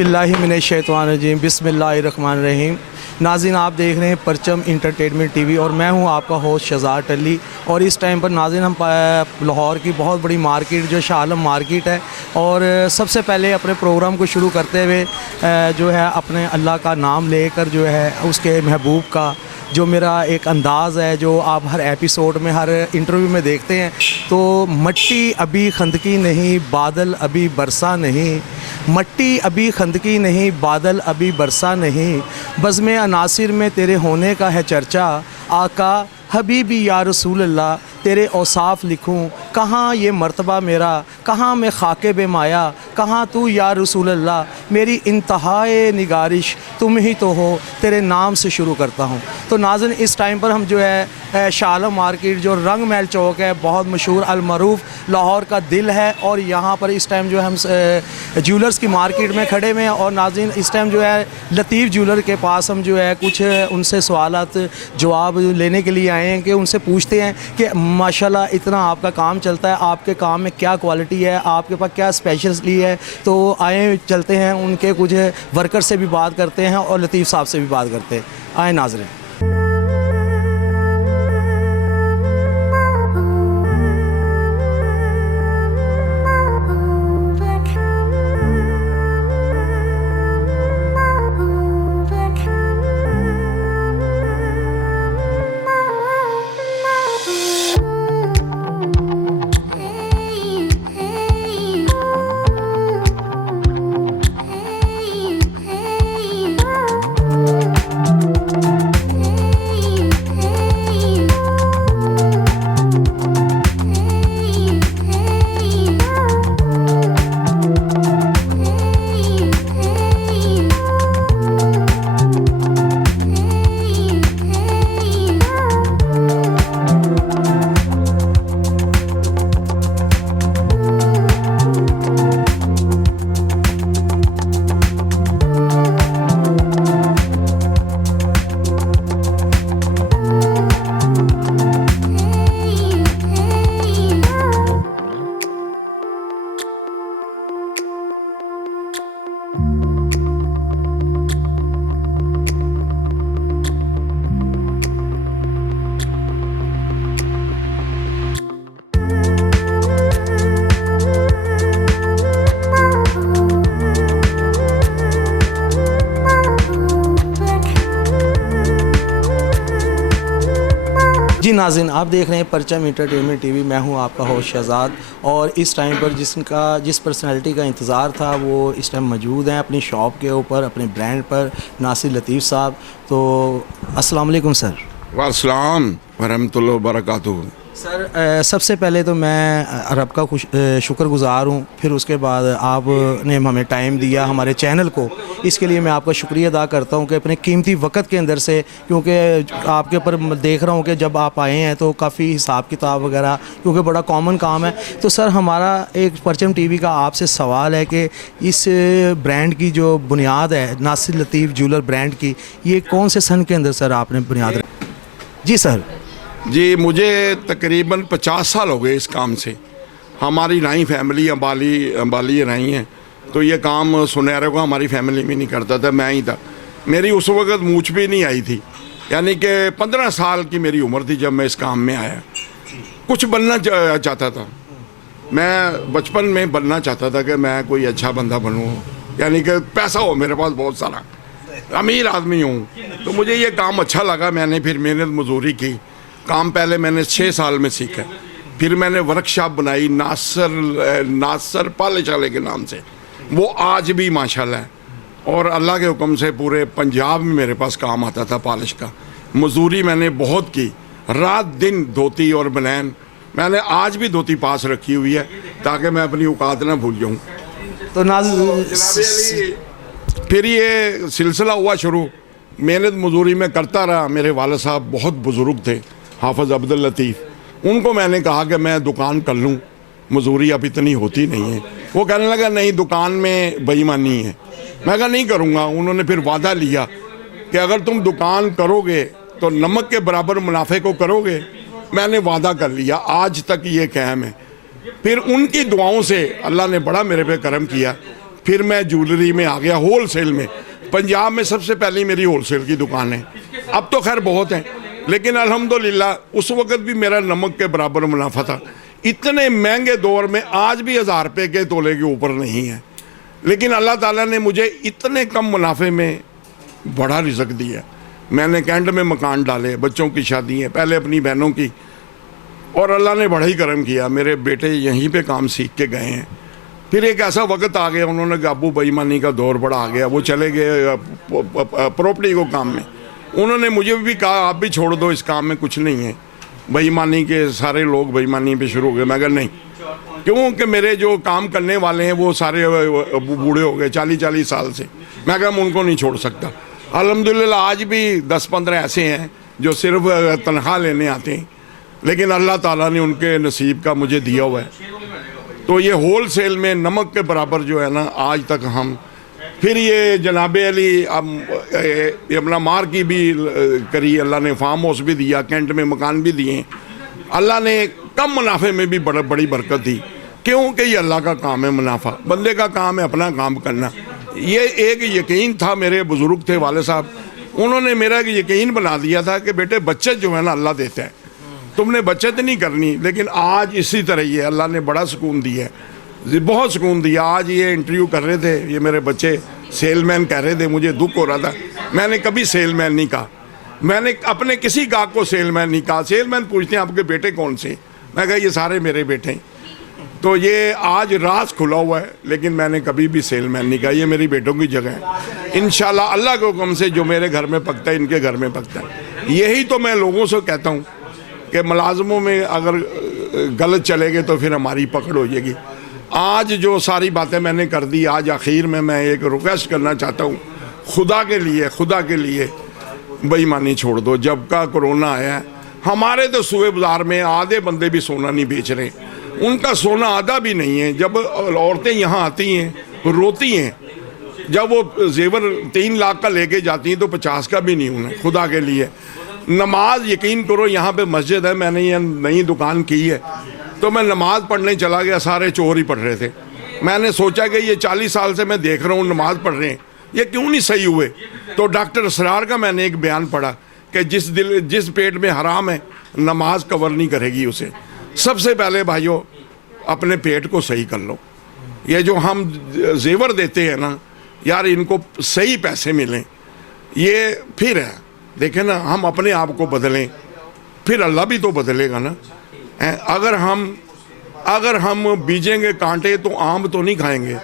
औज़ुबिल्लाहिमिनश्शैतानिर्रजीम बिस्मिल्लाहिर्रहमानिर्रहीम। नाज़रीन, आप देख रहे हैं परचम इंटरटेनमेंट टीवी और मैं हूं आपका होस्ट शहजाद टल्ली। और इस टाइम पर नाज़रीन हम लाहौर की बहुत बड़ी मार्केट जो शाह आलम मार्केट है, और सबसे पहले अपने प्रोग्राम को शुरू करते हुए जो है अपने अल्लाह का नाम लेकर जो है उसके महबूब का जो मेरा एक अंदाज़ है जो आप हर एपिसोड में हर इंटरव्यू में देखते हैं, तो मट्टी अभी खंदकी नहीं बादल अभी बरसा नहीं, मट्टी अभी खंदकी नहीं बादल अभी बरसा नहीं, बज़्म अनासिर में तेरे होने का है चर्चा, आका हबीबी या रसूल अल्लाह तेरे औसाफ लिखूं, कहाँ ये मर्तबा मेरा, कहाँ मैं खाके बेमाया, कहाँ तू या रसूल अल्लाह, मेरी इंतहाए निगारिश तुम ही तो हो, तेरे नाम से शुरू करता हूँ। तो नाज़रीन, इस टाइम पर हम जो है शाह आलम मार्केट जो रंग महल चौक है, बहुत मशहूर अलमरूफ लाहौर का दिल है, और यहाँ पर इस टाइम जो है हम ज्वेलर्स की मार्केट में खड़े हुए हैं। और नाज़रीन, इस टाइम जो है लतीफ़ ज्वेलर के पास हम जो है कुछ उनसे सवालात जवाब लेने के लिए आए हैं कि उनसे पूछते हैं कि माशाल्लाह इतना आपका काम चलता है, आपके काम में क्या क्वालिटी है, आपके पास क्या स्पेशलिटी है। तो आए चलते हैं उनके कुछ वर्कर से भी बात करते हैं और लतीफ़ साहब से भी बात करते हैं। आए नाज़रीन। जी नाज़रीन, आप देख रहे हैं परचम इंटरटेनमेंट टीवी। मैं हूं आपका होस्ट शहजाद, और इस टाइम पर जिस पर्सनालिटी का इंतज़ार था वो इस टाइम मौजूद हैं अपनी शॉप के ऊपर, अपने ब्रांड पर, नासिर लतीफ़ साहब। तो अस्सलाम वालेकुम सर। वालेकुम वरहमतुल्लाहि वबरकातुहू। सर, सबसे पहले तो मैं रब का शुक्रगुज़ार हूँ, फिर उसके बाद आपने हमें टाइम दिया हमारे चैनल को, इसके लिए मैं आपका शुक्रिया अदा करता हूँ कि अपने कीमती वक्त के अंदर से, क्योंकि आपके ऊपर देख रहा हूँ कि जब आप आए हैं तो काफ़ी हिसाब किताब वगैरह, क्योंकि बड़ा कॉमन काम है। तो सर, हमारा एक परचम टीवी का आपसे सवाल है कि इस ब्रांड की जो बुनियाद है नासिर लतीफ़ ज्वेलर ब्रांड की, ये कौन से सन के अंदर सर आपने बुनियाद रखी? जी सर। जी, मुझे तकरीबन 50 साल हो गए इस काम से। हमारी नई फैमिली अंबाली रही हैं, तो ये काम सुनहरे को हमारी फैमिली में नहीं करता था, मैं ही था। मेरी उस वक़्त मूंछ भी नहीं आई थी, यानी कि 15 साल की मेरी उम्र थी जब मैं इस काम में आया। कुछ बनना चाहता था मैं, बचपन में बनना चाहता था कि मैं कोई अच्छा बंदा बनूँ, यानी कि पैसा हो मेरे पास बहुत सारा, अमीर आदमी हूँ। तो मुझे ये काम अच्छा लगा, मैंने फिर मेहनत मजदूरी की। काम पहले मैंने 6 साल में सीखा, फिर मैंने वर्कशॉप बनाई नासर पाले चाले के नाम से, वो आज भी माशाल्लाह है। और अल्लाह के हुक्म से पूरे पंजाब में मेरे पास काम आता था पॉलिश का। मजदूरी मैंने बहुत की, रात दिन धोती और बनैन, मैंने आज भी धोती पास रखी हुई है ताकि मैं अपनी औकात ना भूल जाऊँ। तो फिर ये सिलसिला हुआ शुरू, मेहनत मजदूरी में करता रहा। मेरे वाले साहब बहुत बुज़ुर्ग थे, हाफ़िज़ अब्दुल लतीफ़, उनको मैंने कहा कि मैं दुकान कर लूँ, मजदूरी अब इतनी होती नहीं है। वो कहने लगा नहीं, दुकान में बेईमानी है। मैं कहा नहीं करूँगा। उन्होंने फिर वादा लिया कि अगर तुम दुकान करोगे तो नमक के बराबर मुनाफे को करोगे। मैंने वादा कर लिया, आज तक ये कायम है। फिर उनकी दुआओं से अल्लाह ने बड़ा मेरे पे करम किया। फिर मैं ज्वेलरी में आ गया, होल सेल में। पंजाब में सबसे पहली मेरी होल सेल की दुकान है। अब तो खैर बहुत है, लेकिन अल्हम्दुलिल्लाह उस वक़्त भी मेरा नमक के बराबर मुनाफा था। इतने महंगे दौर में आज भी 1000 रुपये के तोले के ऊपर नहीं है, लेकिन अल्लाह ताला ने मुझे इतने कम मुनाफे में बड़ा रिज़्क दिया। मैंने कैंट में मकान डाले, बच्चों की शादी है, पहले अपनी बहनों की, और अल्लाह ने बड़ा ही करम किया। मेरे बेटे यहीं पे काम सीख के गए हैं। फिर एक ऐसा वक्त आ गया, उन्होंने कहा अबू बेईमानी का दौर बड़ा आ गया, वो चले गए प्रॉपर्टी को काम में। उन्होंने मुझे भी कहा आप भी छोड़ दो, इस काम में कुछ नहीं है, बेईमानी के सारे लोग बेईमानी पे शुरू हो गए। मैं कहा नहीं, क्योंकि मेरे जो काम करने वाले हैं वो सारे बूढ़े हो गए 40-40 साल से। मैं कहा मैं उनको नहीं छोड़ सकता। अल्हम्दुलिल्लाह आज भी 10-15 ऐसे हैं जो सिर्फ तनख्वाह लेने आते हैं, लेकिन अल्लाह ताला ने उनके नसीब का मुझे दिया हुआ है। तो ये होल सेल में नमक के बराबर जो है ना आज तक हम। फिर ये जनाब अली अपना मार की भी करी, अल्लाह ने फार्म हाउस भी दिया, कैंट में मकान भी दिए। अल्लाह ने कम मुनाफे में भी बड़ी बरकत दी, क्योंकि ये अल्लाह का काम है। मुनाफा बंदे का काम है अपना काम करना। ये एक यकीन था, मेरे बुजुर्ग थे वाले साहब, उन्होंने मेरा एक यकीन बना दिया था कि बेटे बचत जो है ना अल्लाह देता है, तुमने बचत नहीं करनी। लेकिन आज इसी तरह ही है, अल्लाह ने बड़ा सुकून दिया है, बहुत सुकून दिया। आज ये इंटरव्यू कर रहे थे, ये मेरे बच्चे सेलमैन कह रहे थे, मुझे दुख हो रहा था। मैंने कभी सेलमैन नहीं कहा, मैंने अपने किसी गाहक को सेलमैन नहीं कहा। सेलमैन पूछते हैं आपके बेटे कौन से, मैं कहा ये सारे मेरे बेटे हैं। तो ये आज राज खुला हुआ है, लेकिन मैंने कभी भी सेलमैन नहीं कहा, ये मेरी बेटों की जगह है। इंशाल्लाह अल्लाह के हुक्म से जो मेरे घर में पकता है इनके घर में पकता है। यही तो मैं लोगों से कहता हूँ कि मुलाजमों में अगर गलत चलेंगे तो फिर हमारी पकड़ हो जाएगी। आज जो सारी बातें मैंने कर दी, आज आखिर में मैं एक रिक्वेस्ट करना चाहता हूँ, खुदा के लिए बेईमानी छोड़ दो। जब का कोरोना आया है, हमारे तो सूबे बाज़ार में आधे बंदे भी सोना नहीं बेच रहे, उनका सोना आधा भी नहीं है। जब औरतें यहाँ आती हैं रोती हैं, जब वो जेवर 3 लाख का लेके जाती हैं तो 50 का भी नहीं उन्हें। खुदा के लिए नमाज, यकीन करो यहाँ पे मस्जिद है, मैंने ये नई दुकान की है, तो मैं नमाज पढ़ने चला गया, सारे चोर ही पढ़ रहे थे। मैंने सोचा कि ये 40 साल से मैं देख रहा हूँ नमाज पढ़ रहे हैं, ये क्यों नहीं सही हुए। तो डॉक्टर असरार का मैंने एक बयान पढ़ा कि जिस पेट में हराम है नमाज कवर नहीं करेगी उसे। सबसे पहले भाइयों अपने पेट को सही कर लो। ये जो हम जेवर देते हैं ना यार, इनको सही पैसे मिलें, ये फिर है। देखें ना, हम अपने आप को बदलें, फिर अल्लाह भी तो बदलेगा ना। अगर हम बीजेंगे कांटे तो आम तो नहीं खाएंगे।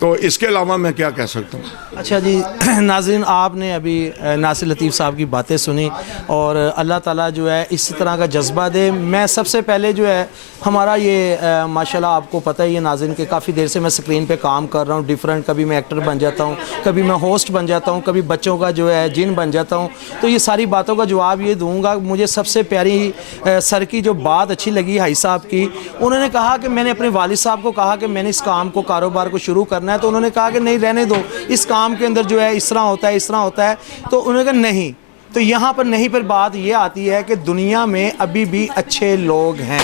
तो इसके अलावा मैं क्या कह सकता हूँ। अच्छा जी, नाज़रीन आपने अभी नासिर लतीफ़ साहब की बातें सुनी, और अल्लाह ताला जो है इसी तरह का जज्बा दे। मैं सबसे पहले जो है हमारा ये माशाल्लाह आपको पता ही है नाज़रीन के काफ़ी देर से मैं स्क्रीन पे काम कर रहा हूँ डिफरेंट, कभी मैं एक्टर बन जाता हूँ, कभी मैं होस्ट बन जाता हूँ, कभी बच्चों का जो है जिन बन जाता हूँ। तो ये सारी बातों का जवाब ये दूँगा। मुझे सबसे प्यारी सर की जो बात अच्छी लगी हाई साहब की, उन्होंने कहा कि मैंने अपने वालिद साहब को कहा कि मैंने इस काम को, कारोबार को शुरू करना है, तो उन्होंने कहा कि नहीं रहने दो, इस काम के अंदर जो है इस तरह होता है, इस तरह होता है। तो उन्होंने कहा नहीं। तो यहाँ पर नहीं पर बात ये आती है कि दुनिया में अभी भी अच्छे लोग हैं।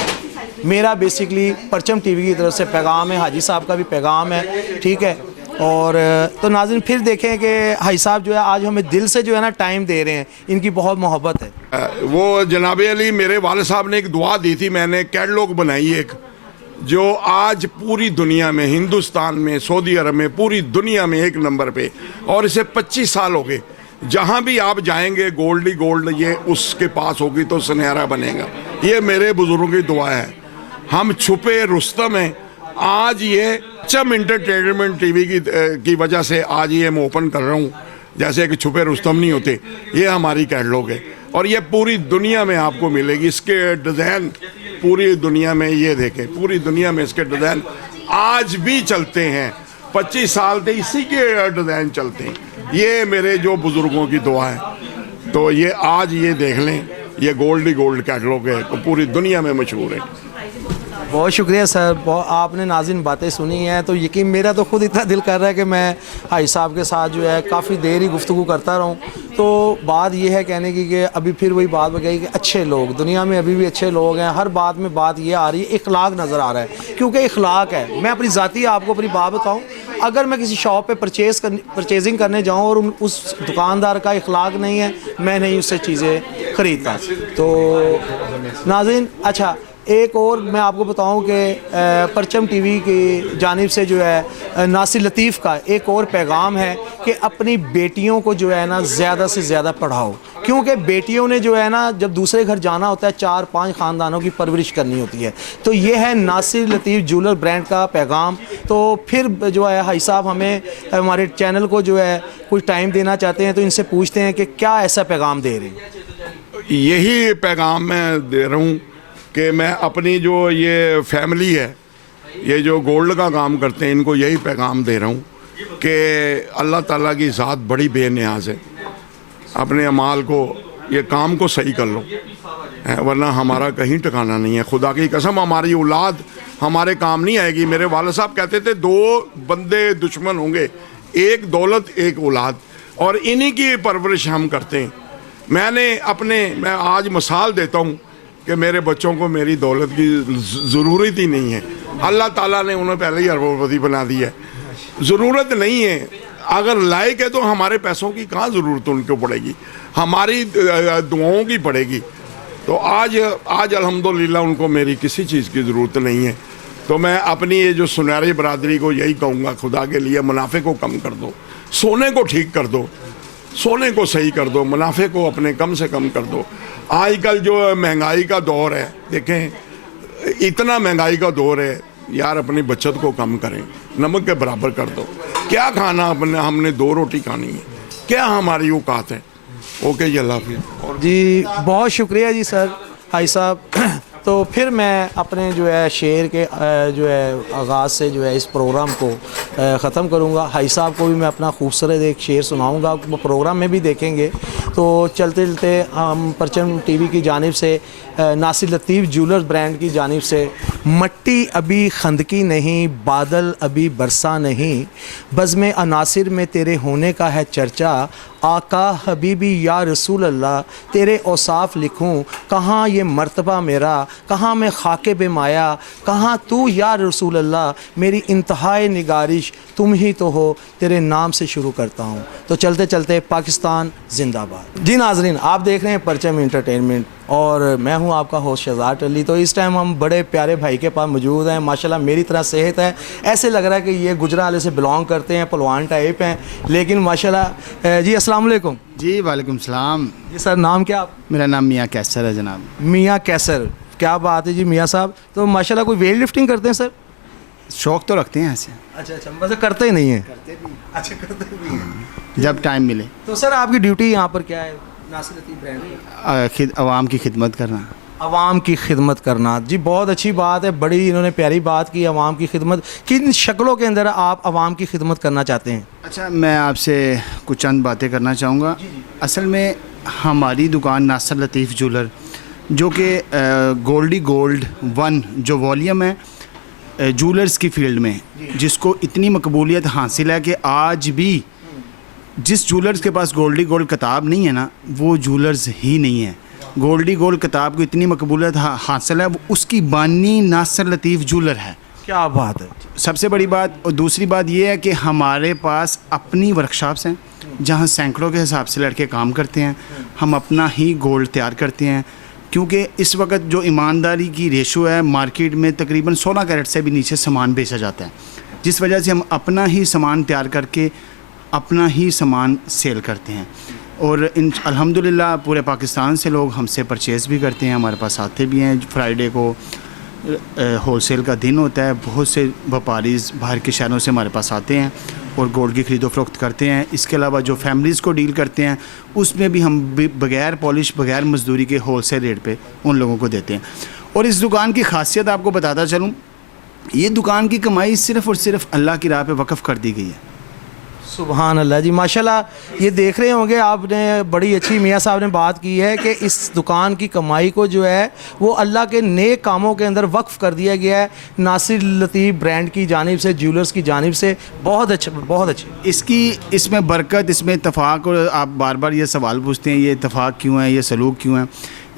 मेरा बेसिकली परचम टीवी की तरफ से पैगाम है, हाजी साहब का भी पैगाम है, ठीक है। और तो नाज़रीन फिर देखें कि हाई साहब जो है आज हमें दिल से जो है ना टाइम दे रहे हैं, इनकी बहुत मोहब्बत है। वो जनाब अली मेरे वाले साहब ने एक दुआ दी थी, मैंने कैटलॉग बनाई एक, जो आज पूरी दुनिया में, हिंदुस्तान में, सऊदी अरब में, पूरी दुनिया में 1 नंबर पे, और इसे 25 साल हो गए। जहाँ भी आप जाएंगे गोल्ड ही गोल्ड ये उसके पास होगी तो सुनहरा बनेगा। ये मेरे बुजुर्गों की दुआ है। हम छुपे रुस्तम हैं। आज ये चम इंटरटेनमेंट टीवी की वजह से आज ये मैं ओपन कर रहा हूँ, जैसे कि छुपे रुस्तम नहीं होते। ये हमारी कैटलॉग है और ये पूरी दुनिया में आपको मिलेगी। इसके डिज़ाइन पूरी दुनिया में, ये देखें पूरी दुनिया में इसके डिज़ाइन आज भी चलते हैं। 25 साल से इसी के डिज़ाइन चलते हैं। ये मेरे जो बुज़ुर्गों की दुआ है। तो ये आज ये देख लें, ये गोल्ड ही गोल्ड कैटलॉग है, तो पूरी दुनिया में मशहूर है। बहुत शुक्रिया सर, बहुत आपने नाज़रीन बातें सुनी हैं तो यकीन मेरा तो खुद इतना दिल कर रहा है कि मैं भाई साहब के साथ जो है काफ़ी देर ही गुफ्तगू करता रहूं। तो बात यह है कहने की कि अभी फिर वही बात बताई कि अच्छे लोग दुनिया में अभी भी अच्छे लोग हैं। हर बात में बात ये आ रही है, इखलाक नज़र आ रहा है, क्योंकि इखलाक है। मैं अपनी ज़ाती आपको अपनी बात बताऊँ, अगर मैं किसी शॉप पर परचेजिंग करने जाऊँ और उस दुकानदार का इखलाक नहीं है, मैं नहीं उससे चीज़ें ख़रीदता। तो नाज़रीन, अच्छा एक और मैं आपको बताऊं कि परचम टीवी की जानिब से जो है नासिर लतीफ़ का एक और पैगाम है कि अपनी बेटियों को जो है ना ज़्यादा से ज़्यादा पढ़ाओ, क्योंकि बेटियों ने जो है ना जब दूसरे घर जाना होता है 4-5 ख़ानदानों की परवरिश करनी होती है। तो ये है नासिर लतीफ़ ज्वेलर ब्रांड का पैगाम। तो फिर जो है भाई साहब हमें हमारे चैनल को जो है कुछ टाइम देना चाहते हैं, तो इनसे पूछते हैं कि क्या ऐसा पैगाम दे रहे हैं। यही पैगाम मैं दे रहा हूँ कि मैं अपनी जो ये फैमिली है, ये जो गोल्ड का काम करते हैं, इनको यही पैगाम दे रहा हूँ कि अल्लाह ताला की ज़ात बड़ी बेनियाज है। अपने अमाल को, ये काम को सही कर लो, वरना हमारा कहीं ठिकाना नहीं है। खुदा की कसम, हमारी औलाद हमारे काम नहीं आएगी। मेरे वाले साहब कहते थे 2 बंदे दुश्मन होंगे, एक दौलत एक औलाद, और इन्हीं की परवरिश हम करते हैं। मैं आज मिसाल देता हूँ कि मेरे बच्चों को मेरी दौलत की ज़रूरत ही नहीं है। अल्लाह ताला ने उन्हें पहले ही अरबपति बना दिया है। ज़रूरत नहीं है, अगर लायक है तो हमारे पैसों की कहाँ ज़रूरत उनको पड़ेगी, हमारी दुआओं की पड़ेगी। तो आज अल्हम्दुलिल्लाह उनको मेरी किसी चीज़ की ज़रूरत नहीं है। तो मैं अपनी ये जो सुनहरी बरादरी को यही कहूँगा, खुदा के लिए मुनाफे को कम कर दो, सोने को ठीक कर दो, सोने को सही कर दो, मुनाफे को अपने कम से कम कर दो। आजकल जो महंगाई का दौर है, देखें इतना महंगाई का दौर है यार, अपनी बचत को कम करें, नमक के बराबर कर दो। क्या खाना हमने 2 रोटी खानी है, क्या हमारी औकात है। ओके जी, अल्लाह हाफिज़। जी बहुत शुक्रिया जी सर भाई साहब। तो फिर मैं अपने जो है शेर के जो है आगाज़ से जो है इस प्रोग्राम को ख़त्म करूँगा। भाई साहब को भी मैं अपना खूबसूरत एक शेर सुनाऊँगा, वो प्रोग्राम में भी देखेंगे। तो चलते चलते हम परचम टीवी की जानिब से नासिर लतीफ़ ज्वेलर्स ब्रांड की जानिब से, मट्टी अभी खंदकी नहीं, बादल अभी बरसा नहीं, बज़्म अनासिर में तेरे होने का है चर्चा, आका हबीबी या रसूल अल्लाह तेरे औसाफ लिखूं, कहाँ ये मर्तबा मेरा, कहाँ मैं खाके बेमाया, कहाँ तू या रसूल अल्लाह, मेरी इंतहाई निगारिश तुम ही तो हो, तेरे नाम से शुरू करता हूँ। तो चलते चलते पाकिस्तान जिंदाबाद। जी नाजरीन, आप देख रहे हैं परचम इंटरटेनमेंट और मैं हूं आपका होस्ट शहजाद अली। तो इस टाइम हम बड़े प्यारे भाई के पास मौजूद हैं। माशाल्लाह मेरी तरह सेहत है, ऐसे लग रहा है कि ये गुजरावाले से बिलोंग करते हैं, पहलवान टाइप हैं, लेकिन माशाल्लाह। जी अस्सलाम वालेकुम। जी वालेकुम सलाम। जी सर, नाम क्या आप? मेरा नाम मियाँ कैसर है जनाब। मियाँ कैसर, क्या बात है जी मियाँ साहब। तो माशाल्लाह कोई वेट लिफ्टिंग करते हैं सर? शौक़ तो रखते हैं ऐसे। अच्छा, बस करते ही नहीं है। करते भी जब टाइम मिले। तो सर आपकी ड्यूटी यहाँ पर क्या है नासिर लतीफ़ ब्रांड? आवाम की खिदमत करना। आवाम की खिदमत करना, जी बहुत अच्छी बात है, बड़ी इन्होंने प्यारी बात की। आवाम की खिदमत किन शक्लों के अंदर आप आवाम की खिदमत करना चाहते हैं? अच्छा, मैं आपसे कुछ चंद बातें करना चाहूँगा। असल में हमारी दुकान नासिर लतीफ़ ज्वेलर, जो कि गोल्ड 1 जो वॉल्यूम है ज्वेलर्स की फील्ड में, जिसको इतनी मकबूलियत हासिल है कि आज भी जिस ज्वेलर्स के पास गोल्ड किताब नहीं है ना, वो ज्वेलर्स ही नहीं है। गोल्ड किताब को इतनी मकबूलियत हासिल है, वो उसकी बानी नासिर लतीफ़ ज्वेलर है। क्या बात है, सबसे बड़ी बात। और दूसरी बात ये है कि हमारे पास अपनी वर्कशॉप्स हैं जहाँ सैकड़ों के हिसाब से लड़के काम करते हैं। हम अपना ही गोल्ड तैयार करते हैं, क्योंकि इस वक्त जो ईमानदारी की रेशो है मार्केट में, तकरीबन 16 कैरेट से भी नीचे सामान बेचा जाता है, जिस वजह से हम अपना ही सामान तैयार करके अपना ही सामान सेल करते हैं। और अल्हम्दुलिल्लाह पूरे पाकिस्तान से लोग हमसे परचेज़ भी करते हैं, हमारे पास आते भी हैं। फ्राइडे को होलसेल का दिन होता है, बहुत से व्यापारी बाहर के शहरों से हमारे पास आते हैं और गोल्ड की ख़रीदो फरोख्त करते हैं। इसके अलावा जो फैमिलीज़ को डील करते हैं, उसमें भी हम बग़ैर पॉलिश, बग़ैर मजदूरी के होलसेल रेट पे उन लोगों को देते हैं। और इस दुकान की खासियत आपको बताता चलूँ, ये दुकान की कमाई सिर्फ़ और सिर्फ अल्लाह की राह पे वक़फ़ कर दी गई है। सुभान अल्लाह जी, माशाल्लाह। ये देख रहे होंगे आपने, बड़ी अच्छी मियाँ साहब ने बात की है कि इस दुकान की कमाई को जो है वो अल्लाह के नेक कामों के अंदर वक्फ़ कर दिया गया है नासिर लतीफ़ ब्रांड की जानिब से, ज्वेलर्स की जानिब से। बहुत अच्छा, बहुत अच्छी। इसमें बरकत, इसमें इत्तफ़ाक़, और आप बार बार ये सवाल पूछते हैं ये इत्तफ़ाक़ क्यों है, ये सलूक क्यों है।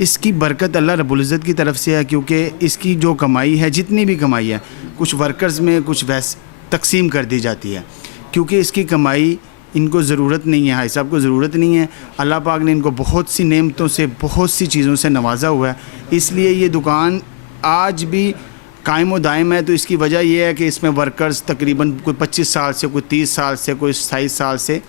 इसकी बरकत अल्लाह रब्बुल इज़्ज़त की तरफ से है, क्योंकि इसकी जो कमाई है, जितनी भी कमाई है, कुछ वर्कर्स में कुछ वैसे तकसीम कर दी जाती है, क्योंकि इसकी कमाई इनको ज़रूरत नहीं है, भाई साहब को ज़रूरत नहीं है। अल्लाह पाक ने इनको बहुत सी नेमतों से, बहुत सी चीज़ों से नवाजा हुआ है, इसलिए ये दुकान आज भी कायम व दायम है। तो इसकी वजह यह है कि इसमें वर्कर्स तकरीबन कोई 25 साल से, कोई 30 साल से, कोई 27 साल से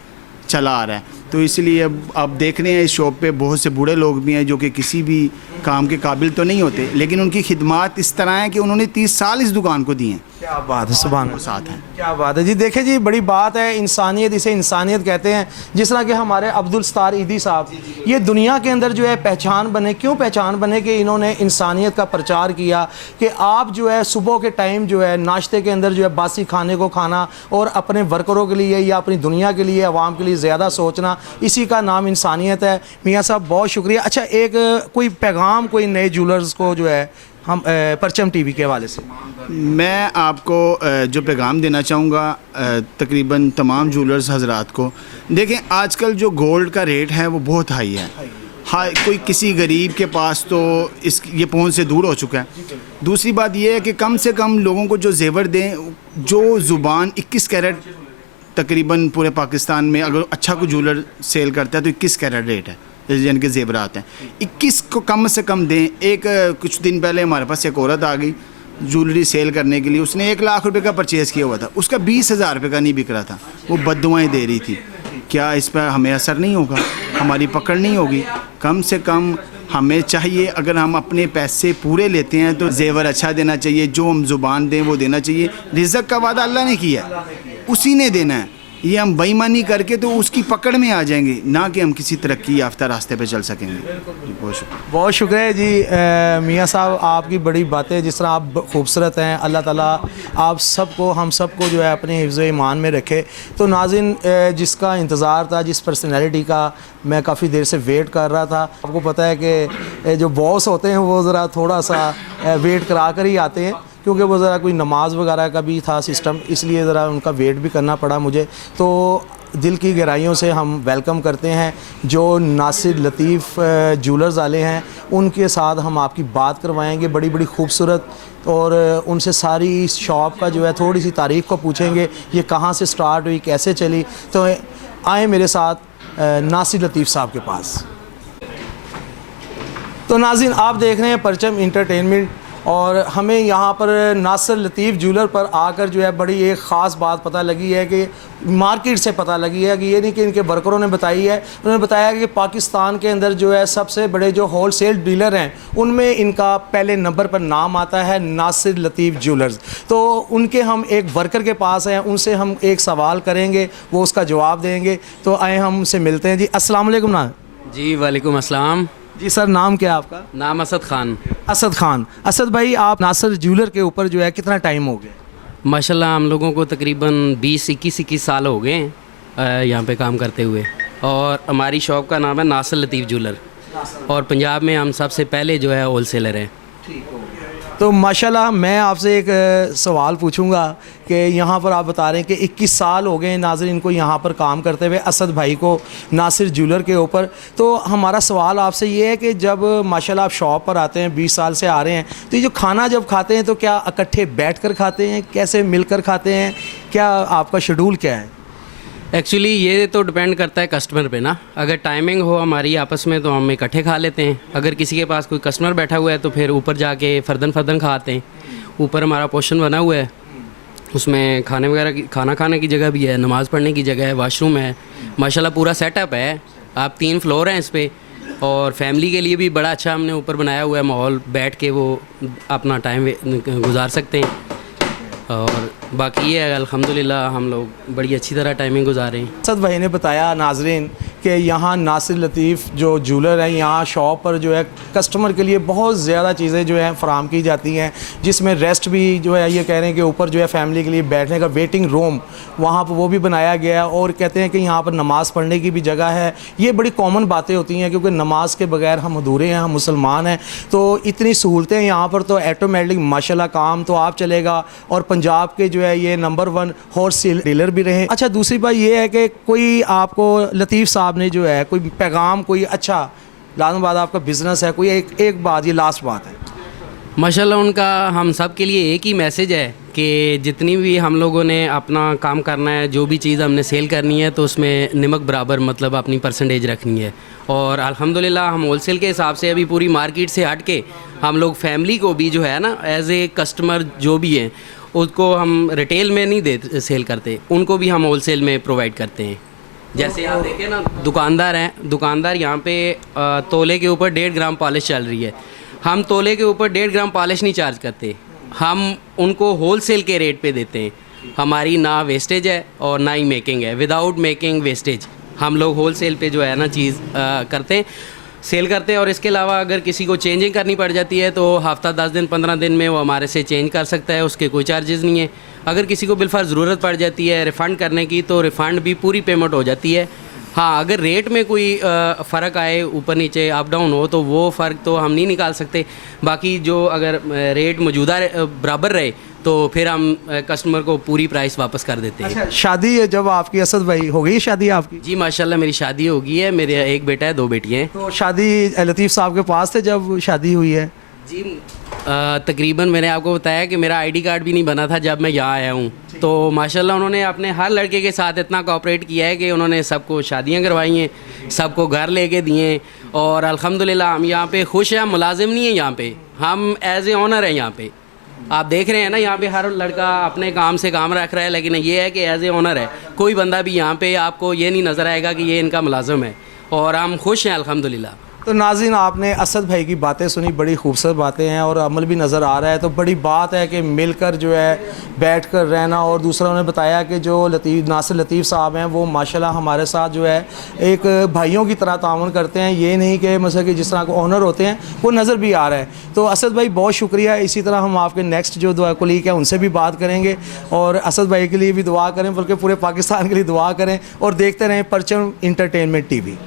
चला आ रहा है। तो इसलिए अब आप देख रहे हैं इस शॉप पे बहुत से बूढ़े लोग भी हैं जो कि किसी भी काम के काबिल तो नहीं होते, लेकिन उनकी खिदमात इस तरह है कि उन्होंने 30 साल इस दुकान को दिए हैं। क्या बात है, सुभान अल्लाह। साथ हैं। क्या बात है जी। देखें जी, बड़ी बात है, इंसानियत, इसे इंसानियत कहते हैं। जिस तरह के हमारे अब्दुल सत्तार ईदी साहब, ये दुनिया के अंदर जो है पहचान बने। क्यों पहचान बने? कि इन्होंने इंसानियत का प्रचार किया कि आप जो है सुबह के टाइम जो है नाश्ते के अंदर जो है बासी खाने को खाना और अपने वर्करों के लिए या अपनी दुनिया के लिए, आवाम के लिए ज़्यादा सोचना, इसी का नाम इंसानियत है। मियाँ साहब बहुत शुक्रिया। अच्छा, एक कोई पैगाम कोई नए ज्वेलर्स को जो है हम परचम टीवी के हवाले से। मैं आपको जो पैगाम देना चाहूँगा तकरीबन तमाम ज्वेलर्स हजरात को, देखें आजकल जो गोल्ड का रेट है वो बहुत हाई है। हाई कोई किसी गरीब के पास तो ये पहुंच से दूर हो चुका है। दूसरी बात ये है कि कम से कम लोगों को जो जेवर दें, जो ज़ुबान 21 कैरेट तकरीबन पूरे पाकिस्तान में अगर अच्छा कोई ज्वेलर सेल करता है तो 21 कैरेट रेट है, यानी कि जेवरात हैं, 21 को कम से कम दें। एक कुछ दिन पहले हमारे पास एक औरत आ गई ज्वेलरी सेल करने के लिए, उसने 1 लाख रुपए का परचेज़ किया हुआ था, उसका 20,000 रुपये का नहीं बिक रहा था, वो बद्दुआएँ दे रही थी। क्या इस पर हमें असर नहीं होगा? हमारी पकड़ नहीं होगी? कम से कम हमें चाहिए, अगर हम अपने पैसे पूरे लेते हैं तो जेवर अच्छा देना चाहिए, जो हम ज़ुबान दें वो देना चाहिए। रिज़्क़ का वादा अल्लाह ने किया है, उसी ने देना है। ये हम बेईमानी करके तो उसकी पकड़ में आ जाएंगे, ना कि हम किसी तरक्की याफ्ता रास्ते पे चल सकेंगे। बहुत शुक्रिया जी मियाँ साहब, आपकी बड़ी बातें, जिस तरह आप खूबसूरत हैं। अल्लाह ताला आप सबको, हम सबको जो है अपने हिफ्ज़ ईमान में रखे। तो नाज़रीन, जिसका इंतज़ार था, जिस पर्सनैलिटी का मैं काफ़ी देर से वेट कर रहा था, आपको पता है कि जो बॉस होते हैं वो ज़रा थोड़ा सा वेट करा कर ही आते हैं, क्योंकि वो ज़रा कोई नमाज वगैरह का भी था सिस्टम, इसलिए ज़रा उनका वेट भी करना पड़ा मुझे। तो दिल की गहराइयों से हम वेलकम करते हैं जो नासिर लतीफ़ ज्वेलर्स वाले हैं, उनके साथ हम आपकी बात करवाएंगे बड़ी बड़ी खूबसूरत, और उनसे सारी शॉप का जो है थोड़ी सी तारीख़ को पूछेंगे, ये कहाँ से स्टार्ट हुई, कैसे चली। तो आए मेरे साथ नासिर लतीफ़ साहब के पास। तो नाज़रीन, आप देख रहे हैं परचम इंटरटेनमेंट, और हमें यहाँ पर नासिर लतीफ़ ज्वेलर पर आकर जो है बड़ी एक ख़ास बात पता लगी है कि मार्केट से पता लगी है कि ये नहीं कि इनके वर्करों ने बताई है, उन्होंने बताया कि पाकिस्तान के अंदर जो है सबसे बड़े जो होल सेल डीलर हैं उनमें इनका पहले नंबर पर नाम आता है नासिर लतीफ़ ज्वेलर्स। तो उनके हम एक वर्कर के पास हैं, उनसे हम एक सवाल करेंगे, वो उसका जवाब देंगे। तो आए हम उनसे मिलते हैं जी। अस्सलाम वालेकुम। ना जी वालेकुम अस्सलाम। जी सर, नाम क्या है आपका? नाम असद ख़ान। असद खान। असद भाई, आप नासिर ज्वेलर के ऊपर जो है कितना टाइम हो गया? माशाल्लाह हम लोगों को तकरीबन 20-21 साल हो गए हैं यहाँ पे काम करते हुए, और हमारी शॉप का नाम है नासिर लतीफ़ ज्वेलर, और पंजाब में हम सबसे पहले जो है होल सेलर हैं। तो माशाल्लाह, मैं आपसे एक सवाल पूछूंगा कि यहाँ पर आप बता रहे हैं कि 21 साल हो गए नाज़रीन इनको यहाँ पर काम करते हुए, असद भाई को नासिर ज्वेलर के ऊपर। तो हमारा सवाल आपसे ये है कि जब माशाल्लाह आप शॉप पर आते हैं, 20 साल से आ रहे हैं, तो ये जो खाना जब खाते हैं तो क्या इकट्ठे बैठ कर खाते हैं, कैसे मिलकर खाते हैं, क्या आपका शेड्यूल क्या है? एक्चुअली ये तो डिपेंड करता है कस्टमर पे ना। अगर टाइमिंग हो हमारी आपस में तो हम इकट्ठे खा लेते हैं, अगर किसी के पास कोई कस्टमर बैठा हुआ है तो फिर ऊपर जाके फर्दन खाते हैं। ऊपर हमारा पोर्शन बना हुआ है, उसमें खाने वगैरह की, खाना खाने की जगह भी है, नमाज़ पढ़ने की जगह है, वाशरूम है, माशाल्लाह पूरा सेटअप है। आप 3 फ्लोर हैं इस पर, और फैमिली के लिए भी बड़ा अच्छा हमने ऊपर बनाया हुआ है माहौल, बैठ के वो अपना टाइम गुजार सकते हैं। और बाकी ये है अल्हम्दुलिल्लाह हम लोग बड़ी अच्छी तरह टाइमिंग गुजारें। असद भाई ने बताया नाजरीन कि यहाँ नासिर लतीफ़ जो जूलर है, यहाँ शॉप पर जो है कस्टमर के लिए बहुत ज़्यादा चीज़ें जो है फराम की जाती हैं, जिसमें रेस्ट भी जो है ये कह रहे हैं कि ऊपर जो है फैमिली के लिए बैठने का वेटिंग रूम वहाँ पर वो भी बनाया गया है, और कहते हैं कि यहाँ पर नमाज़ पढ़ने की भी जगह है। ये बड़ी कॉमन बातें होती हैं क्योंकि नमाज के बगैर हम अधूरे हैं, हम मुसलमान हैं। तो इतनी सहूलतें यहाँ पर, तो ऑटोमेटिक माशाल्लाह काम तो आप चलेगा, और पंजाब के जो है ये नंबर 1 हॉर्स डीलर भी रहे। अच्छा, दूसरी बात ये है कि कोई आपको लतीफ़ साहब ने जो है कोई पैगाम, कोई अच्छा लाजमबाद आपका बिज़नेस है, कोई एक बात, ये लास्ट बात है माशाल्लाह उनका हम सब के लिए एक ही मैसेज है कि जितनी भी हम लोगों ने अपना काम करना है, जो भी चीज़ हमने सेल करनी है, तो उसमें नमक बराबर मतलब अपनी परसेंटेज रखनी है। और अल्हम्दुलिल्लाह हम होलसेल के हिसाब से अभी पूरी मार्केट से हट के हम लोग फैमिली को भी जो है ना, एज ए कस्टमर जो भी हैं उसको हम रिटेल में नहीं दे सेल करते, उनको भी हम होलसेल में प्रोवाइड करते हैं। जैसे आप देखें ना, दुकानदार हैं, दुकानदार यहाँ पे तोले के ऊपर 1.5 ग्राम पॉलिश चल रही है, हम तोले के ऊपर 1.5 ग्राम पॉलिश नहीं चार्ज करते, हम उनको होलसेल के रेट पे देते हैं। हमारी ना वेस्टेज है और ना ही मेकिंग है, विदाउट मेकिंग वेस्टेज हम लोग होलसेल पे जो है ना चीज़ करते हैं, सेल करते हैं। और इसके अलावा अगर किसी को चेंजिंग करनी पड़ जाती है तो हफ़्ता 10 दिन 15 दिन में वो हमारे से चेंज कर सकता है, उसके कोई चार्जेस नहीं है। अगर किसी को बिलफर्ज ज़रूरत पड़ जाती है रिफ़ंड करने की तो रिफ़ंड भी पूरी पेमेंट हो जाती है। हाँ, अगर रेट में कोई फ़र्क आए, ऊपर नीचे अप डाउन हो, तो वो फ़र्क तो हम नहीं निकाल सकते। बाकी जो अगर रेट मौजूदा बराबर रहे तो फिर हम कस्टमर को पूरी प्राइस वापस कर देते हैं। अच्छा, शादी है जब आपकी, असद भाई हो गई शादी आपकी? जी माशाल्लाह मेरी शादी हो गई है, मेरे एक बेटा है, 2 बेटियाँ हैं। तो शादी लतीफ़ साहब के पास थे जब शादी हुई है? जी तकरीबन मैंने आपको बताया कि मेरा आईडी कार्ड भी नहीं बना था जब मैं यहाँ आया हूँ, तो माशाल्लाह उन्होंने अपने हर लड़के के साथ इतना कोऑपरेट किया है कि उन्होंने सबको शादियाँ करवाई हैं, सबको घर लेके दिए हैं। और अल्हम्दुलिल्लाह हम यहाँ पे खुश हैं, हम मुलाजिम नहीं हैं यहाँ पे, हम एज ए ऑनर हैं यहाँ पे। आप देख रहे हैं ना, यहाँ पे हर लड़का अपने काम से काम रख रहा है, लेकिन ये है कि एज ए ऑनर है, कोई बंदा भी यहाँ पे आपको ये नहीं नज़र आएगा कि ये इनका मुलाजिम है, और हम खुश हैं अल्हम्दुलिल्लाह। तो नाज़रीन, आपने असद भाई की बातें सुनी, बड़ी खूबसूरत बातें हैं और अमल भी नज़र आ रहा है। तो बड़ी बात है कि मिलकर जो है बैठकर रहना। और दूसरा उन्होंने बताया कि जो नासिर लतीफ़ साहब हैं वो माशाल्लाह हमारे साथ जो है एक भाइयों की तरह ताउन करते हैं, ये नहीं कि मतलब कि जिस तरह को ऑनर होते हैं वो नज़र भी आ रहा है। तो असद भाई बहुत शुक्रिया। इसी तरह हम आपके नेक्स्ट जो दुआ कुलीग है उनसे भी बात करेंगे, और असद भाई के लिए भी दुआ करें, बल्कि पूरे पाकिस्तान के लिए दुआ करें, और देखते रहें परचम इंटरटेनमेंट टीवी।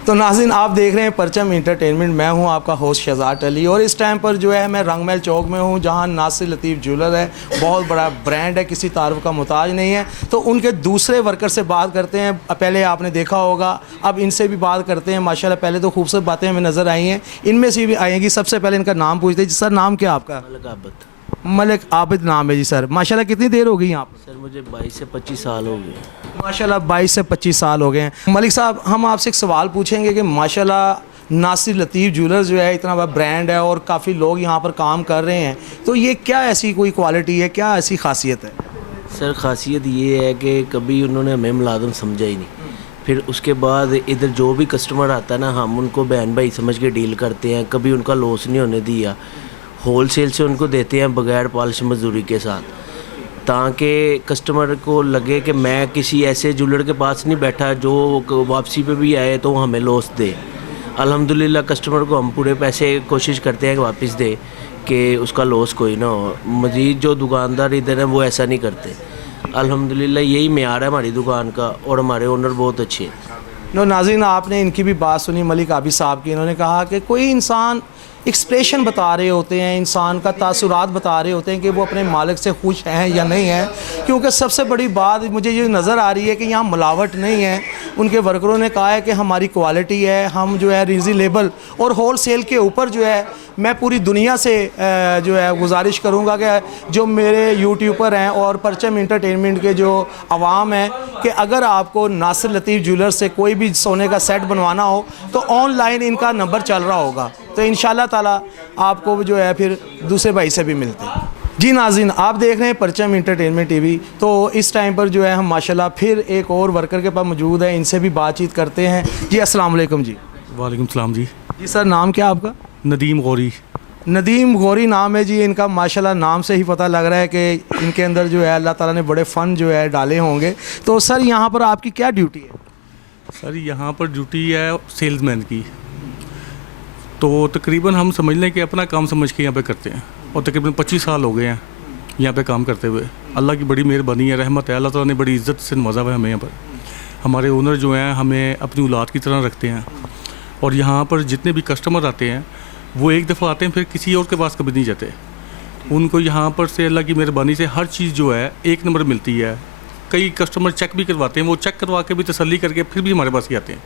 तो नाज़रीन, आप देख रहे हैं परचम इंटरटेनमेंट, मैं हूं आपका होस्ट शहजाद अली, और इस टाइम पर जो है मैं रंगमहल चौक में हूं, जहां नासिर लतीफ़ ज्वेलर है, बहुत बड़ा ब्रांड है, किसी तारुफ का मुताज नहीं है। तो उनके दूसरे वर्कर से बात करते हैं, पहले आपने देखा होगा, अब इनसे भी बात करते हैं। माशाल्लाह पहले तो खूबसूरत बातें हमें नज़र आई हैं, इनमें से भी आएंगी। सबसे पहले इनका नाम पूछते हैं। जी सर, नाम क्या आपका? मलिक आबिद नाम है जी सर। माशाल्लाह कितनी देर हो गई यहाँ पर? सर मुझे 22 से 25 साल हो गए। माशाल्लाह 22 से 25 साल हो गए हैं। मलिक साहब, हम आपसे एक सवाल पूछेंगे कि माशाल्लाह नासिर लतीफ़ ज्वेलर्स जो है इतना बड़ा ब्रांड है और काफ़ी लोग यहाँ पर काम कर रहे हैं, तो ये क्या ऐसी कोई क्वालिटी है, क्या ऐसी खासियत है? सर खासियत ये है कि कभी उन्होंने हमें मुलाजिम समझा ही नहीं। फिर उसके बाद इधर जो भी कस्टमर आता है ना, हम उनको बहन भाई समझ के डील करते हैं, कभी उनका लॉस नहीं होने दिया। होलसेल से उनको देते हैं बगैर पॉलिश मजदूरी के साथ, ताकि कस्टमर को लगे कि मैं किसी ऐसे ज्वेलर के पास नहीं बैठा जो वापसी पे भी आए तो हमें लॉस दे। अल्हम्दुलिल्लाह कस्टमर को हम पूरे पैसे कोशिश करते हैं कि वापस दे, कि उसका लॉस कोई ना हो। मज़ीद जो दुकानदार इधर हैं वो ऐसा नहीं करते। अल्हम्दुलिल्लाह यही मेयार है हमारी दुकान का, और हमारे ओनर बहुत अच्छे हैं। नो नाज़रीन, आपने इनकी भी बात सुनी, मलिक आबिद साहब की। इन्होंने कहा कि कोई इंसान एक्सप्रेशन बता रहे होते हैं, इंसान का तासुरात बता रहे होते हैं कि वो अपने मालिक से खुश हैं या नहीं हैं, क्योंकि सबसे बड़ी बात मुझे ये नज़र आ रही है कि यहाँ मिलावट नहीं है। उनके वर्करों ने कहा है कि हमारी क्वालिटी है, हम जो है रीज़नेबल और होल सेल के ऊपर जो है मैं पूरी दुनिया से जो है गुजारिश करूँगा कि जो मेरे यूट्यूबर हैं और परचम इंटरटेनमेंट के जो आवाम हैं, कि अगर आपको नासिर लतीफ़ ज्वेलर से कोई भी सोने का सेट बनवाना हो तो ऑनलाइन इनका नंबर चल रहा होगा, तो इंशाल्लाह ताला आपको जो है फिर दूसरे भाई से भी मिलते हैं। जी नाज़रीन, आप देख रहे हैं परचम इंटरटेनमेंट टीवी। तो इस टाइम पर जो है हम माशाल्लाह फिर एक और वर्कर के पास मौजूद है, इनसे भी बातचीत करते हैं। जी अस्सलाम वालेकुम। जी वालेकुम सलाम जी। जी सर, नाम क्या आपका? नदीम गौरी। नदीम गौरी नाम है जी इनका। माशाल्लाह नाम से ही पता लग रहा है कि इनके अंदर जो है अल्लाह ताला ने बड़े फ़न जो है डाले होंगे। तो सर यहाँ पर आपकी क्या ड्यूटी है? सर यहाँ पर ड्यूटी है सेल्समैन की, तो तकरीबन हम समझ लें कि अपना काम समझ के यहाँ पे करते हैं, और तकरीबन 25 साल हो गए हैं यहाँ पे काम करते हुए। अल्लाह की बड़ी मेहरबानी है, रहमत है, अल्लाह ताला ने बड़ी इज़्ज़त से नवाजा है हमें यहाँ पर। हमारे ओनर जो हैं हमें अपनी औलाद की तरह रखते हैं, और यहाँ पर जितने भी कस्टमर आते हैं वो एक दफ़ा आते हैं, फिर किसी और के पास कभी नहीं जाते। उनको यहाँ पर से अल्लाह की मेहरबानी से हर चीज़ जो है एक नंबर मिलती है। कई कस्टमर चेक भी करवाते हैं, वो चेक करवा के भी तसल्ली करके फिर भी हमारे पास ही आते हैं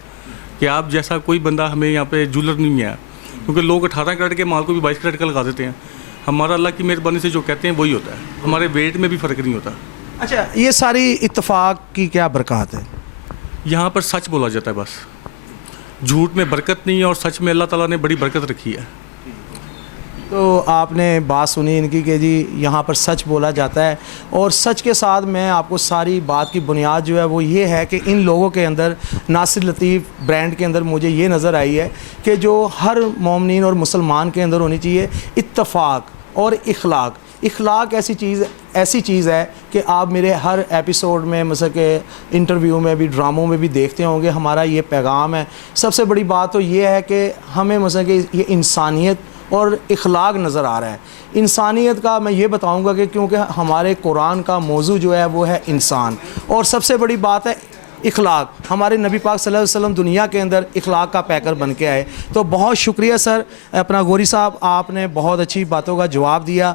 कि आप जैसा कोई बंदा हमें यहाँ पे जूलर नहीं है, क्योंकि लोग 18 कैरेट के माल को भी 22 कैरेट का लगा देते हैं। हमारा अल्लाह की मेहरबानी से जो कहते हैं वही होता है, हमारे वेट में भी फ़र्क नहीं होता। अच्छा, ये सारी इत्तेफाक की क्या बरकत है? यहाँ पर सच बोला जाता है, बस झूठ में बरकत नहीं है, और सच में अल्लाह ताला ने बड़ी बरकत रखी है। तो आपने बात सुनी इनकी कि जी यहाँ पर सच बोला जाता है, और सच के साथ मैं आपको सारी बात की बुनियाद जो है वो ये है कि इन लोगों के अंदर, नासिर लतीफ़ ब्रांड के अंदर मुझे ये नज़र आई है कि जो हर मोमिन और मुसलमान के अंदर होनी चाहिए इत्तफाक और इखलाक। इखलाक ऐसी चीज़ है कि आप मेरे हर एपिसोड में, मतलब के इंटरव्यू में भी, ड्रामों में भी देखते होंगे, हमारा ये पैगाम है। सबसे बड़ी बात तो ये है कि हमें मतलब कि ये इंसानियत और इखलाक नज़र आ रहा है। इंसानियत का मैं ये बताऊंगा कि क्योंकि हमारे कुरान का मौजू जो है वो है इंसान, और सबसे बड़ी बात है इखलाक। हमारे नबी पाक सल्लल्लाहु अलैहि वसल्लम दुनिया के अंदर इखलाक का पैकर बन के आए। तो बहुत शुक्रिया सर, अपना गौरी साहब, आपने बहुत अच्छी बातों का जवाब दिया।